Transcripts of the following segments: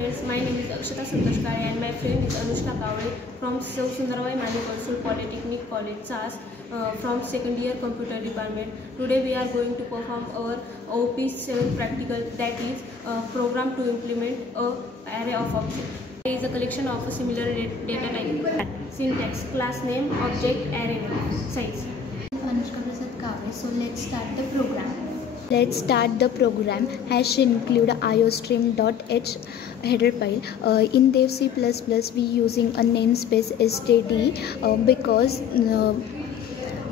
Yes, my name is Akshata Santosh Kare and my friend is Anushka Kavade from Sir Sundarbai Mani Consul Polytechnic College, SAS, from second year computer department. Today we are going to perform our OP7 practical, that is program to implement a array of objects. Array is a collection of similar data type. Syntax, class name, object, array name, size. Anushka Prasad Kavade. So let's start the program. Let's start the program. Hash include iostream.h header file. In Dev C++, we using a namespace std because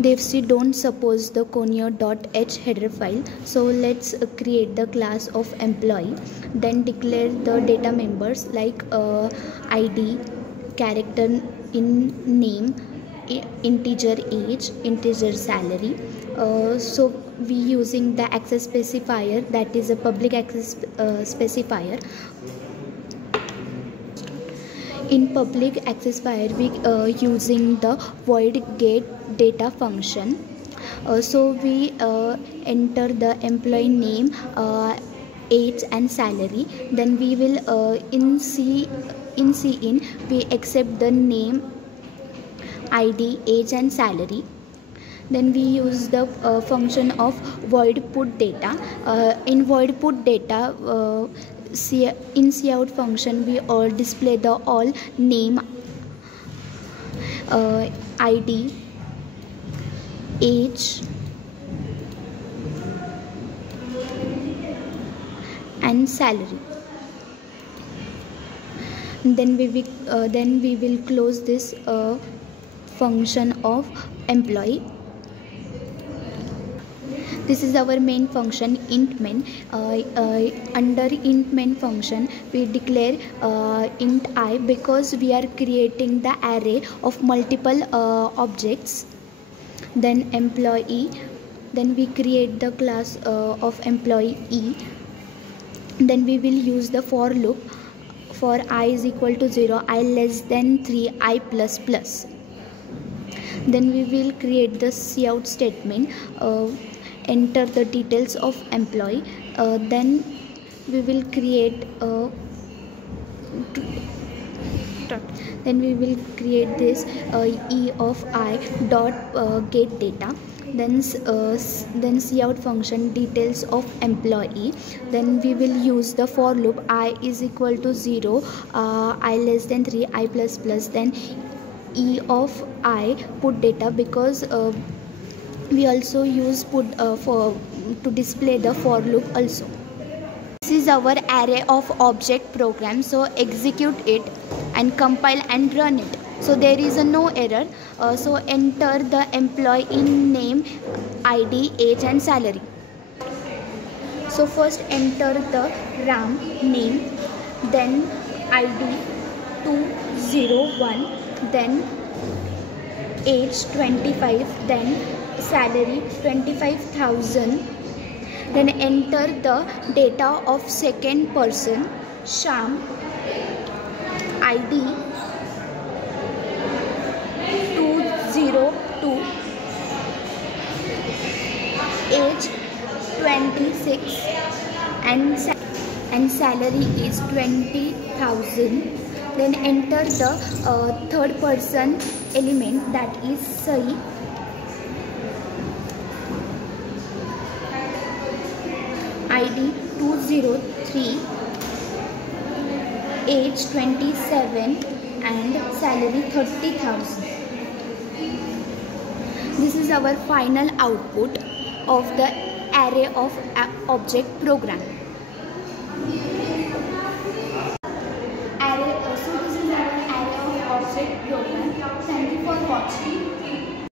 Dev C don't suppose the conio.h header file. So let's create the class of employee. Then declare the data members like id, character in name, integer age, integer salary. So we using the access specifier, that is a public access specifier. In public access specifier we using the void get data function. So we enter the employee name, age and salary. Then we will in cin we accept the name, id, age and salary. Then we use the function of void put data. In void put data, in cout function we all display the all name, id, age and salary. Then we will close this function of employee. This is our main function int main. Under int main function we declare int I because we are creating the array of multiple objects. Then employee, then we create the class of employee E. Then we will use the for loop for I is equal to 0, I less than 3, I plus plus. Then we will create the cout statement, enter the details of employee. Then we will create this e of I dot get data. Then cout function details of employee. Then we will use the for loop I is equal to 0, I less than 3, I plus plus. Then e of I put data because we also use put to display the for loop also. This is our array of object program. So execute it and compile and run it. So there is no error. So enter the employee in name, id, age and salary. So first enter the Ram name, then id 201, then age 25, then salary 25,000. Then enter the data of second person, Sham, id 202, age 26 and salary is 20,000. Then enter the third person element, that is Sai, id 203, age 27 and salary 30,000. This is our final output of the array of object program. So this is our array of object program. Thank you for watching.